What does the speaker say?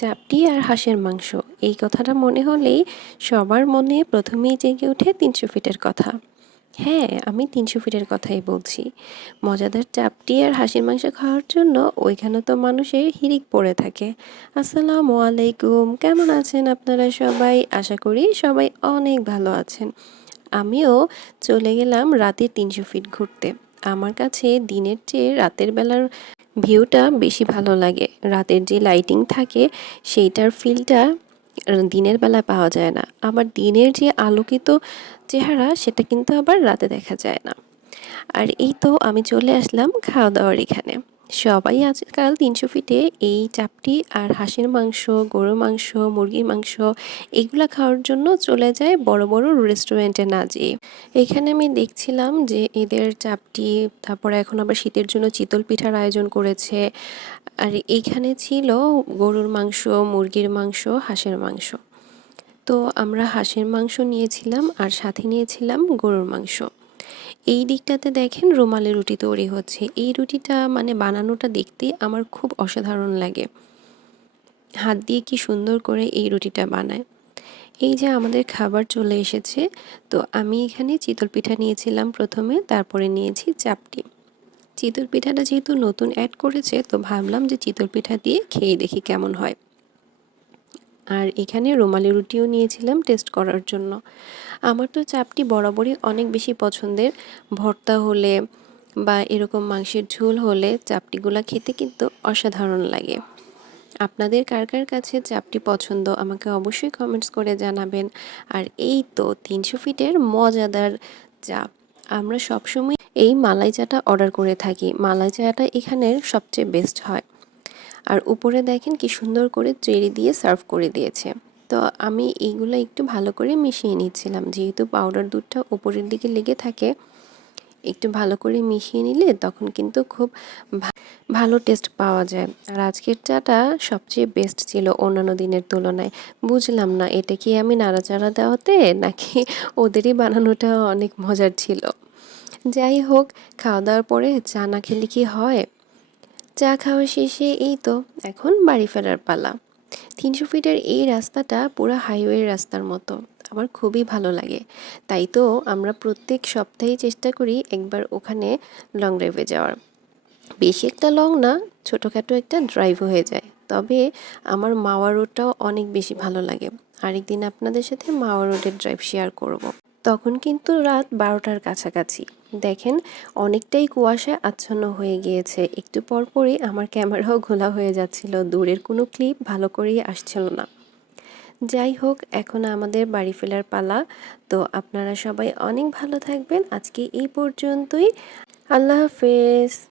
চাপটি আর হাঁসের মাংস। এই কথাটা মনে হলেই সবার মনে প্রথমেই জেগে ওঠে তিনশো ফিটের কথা। হ্যাঁ আমি তিনশো ফিটের কথাই বলছি। মজাদার চাপটি আর হাঁসের মাংস খাওয়ার জন্য ওইখানে তো মানুষের হিরিক পড়ে থাকে। আসসালামু আলাইকুম, কেমন আছেন আপনারা সবাই? আশা করি সবাই অনেক ভালো আছেন। আমিও চলে গেলাম রাতে তিনশো ফিট ঘুরতে। আমার কাছে দিনের চেয়ে রাতের বেলার ভিউটা বেশি ভালো লাগে। রাতের যে লাইটিং থাকে, সেইটার ফিলটা দিনের বেলা পাওয়া যায় না। আবার দিনের যে আলোকিত চেহারা, সেটা কিন্তু আবার রাতে দেখা যায় না। আর এই তো আমি চলে আসলাম খাওয়া দাওয়ার এখানে। সবাই আজকাল তিনশো ফিটে এই চাপটি আর হাঁসের মাংস, গরুর মাংস, মুরগির মাংস এগুলো খাওয়ার জন্য চলে যায় বড় বড় রেস্টুরেন্টে না যেয়ে। এখানে আমি দেখছিলাম যে এদের চাপটি, তারপরে এখন আবার শীতের জন্য চিতল পিঠার আয়োজন করেছে। আর এইখানে ছিল গরুর মাংস, মুরগির মাংস, হাঁসের মাংস। তো আমরা হাঁসের মাংস নিয়েছিলাম আর সাথে নিয়েছিলাম গরুর মাংস। এই দিকটাতে দেখেন রুমালি রুটি তৈরি হচ্ছে। এই রুটিটা মানে বানানোটা দেখতে আমার খুব অসাধারণ লাগে। হাত দিয়ে কি সুন্দর করে এই রুটিটা বানায়। এই যে আমাদের খাবার চলে এসেছে, তো আমি এখানে চিতল পিঠা নিয়েছিলাম প্রথমে, তারপরে নিয়েছি চাপটি। চিতল পিঠাটা যেহেতু নতুন অ্যাড করেছে, তো ভাবলাম যে চিতল পিঠা দিয়ে খেয়ে দেখি কেমন হয়। আর এখানে রুমালি রুটিও নিয়েছিলাম টেস্ট করার জন্য। আমার তো চাপটি বরাবরই অনেক বেশি পছন্দের। ভর্তা হলে বা এরকম মাংসের ঝোল হলে চাপটিগুলা খেতে কিন্তু অসাধারণ লাগে। আপনাদের কার কার কাছে চাপটি পছন্দ আমাকে অবশ্যই কমেন্টস করে জানাবেন। আর এই তো তিনশো ফিটের মজাদার চাপ। আমরা সবসময় এই মালাই চাটা অর্ডার করে থাকি। মালাই চাটা এখানের সবচেয়ে বেস্ট হয়। আর উপরে দেখেন কি সুন্দর করে চেরি দিয়ে সার্ভ করে দিয়েছে। তো আমি এইগুলো একটু ভালো করে মিশিয়ে নিচ্ছিলাম। যেহেতু পাউডার দুধটা উপরের দিকে লেগে থাকে, একটু ভালো করে মিশিয়ে নিলে তখন কিন্তু খুব ভালো টেস্ট পাওয়া যায়। আর আজকের চাটা সবচেয়ে বেস্ট ছিল অন্যান্য দিনের তুলনায়। বুঝলাম না, এটা কি আমি নাড়াচাড়া দেওয়াতে নাকি ওদেরই বানানোটা অনেক মজার ছিল? যাই হোক, খাওয়া দাওয়ার পরে চা না খেলে কি হয়? চা খাওয়া শেষে এই তো, এখন বাড়ি ফেরার পালা। তিনশো ফিটের এই রাস্তাটা পুরো হাইওয়ে রাস্তার মতো আমার খুবই ভালো লাগে। তাই তো আমরা প্রত্যেক সপ্তাহেই চেষ্টা করি একবার ওখানে লং ড্রাইভে যাওয়ার। বেশি একটা লং না, ছোটোখাটো একটা ড্রাইভ হয়ে যায়। তবে আমার মাওয়া রোডটাও অনেক বেশি ভালো লাগে। আরেকদিন আপনাদের সাথে মাওয়া রোডের ড্রাইভ শেয়ার করব। তখন কিন্তু রাত বারোটার কাছাকাছি। দেখেন, অনেকটাই কুয়াশা আচ্ছন্ন হয়ে গিয়েছে। একটু পরপরই আমার ক্যামেরাও ঘোলা হয়ে যাচ্ছিল। দূরের কোনো ক্লিপ ভালো করেই আসছিল না। যাই হোক, এখন আমাদের বাড়ি ফেরার পালা। তো আপনারা সবাই অনেক ভালো থাকবেন। আজকে এই পর্যন্তই। আল্লাহ হাফেজ।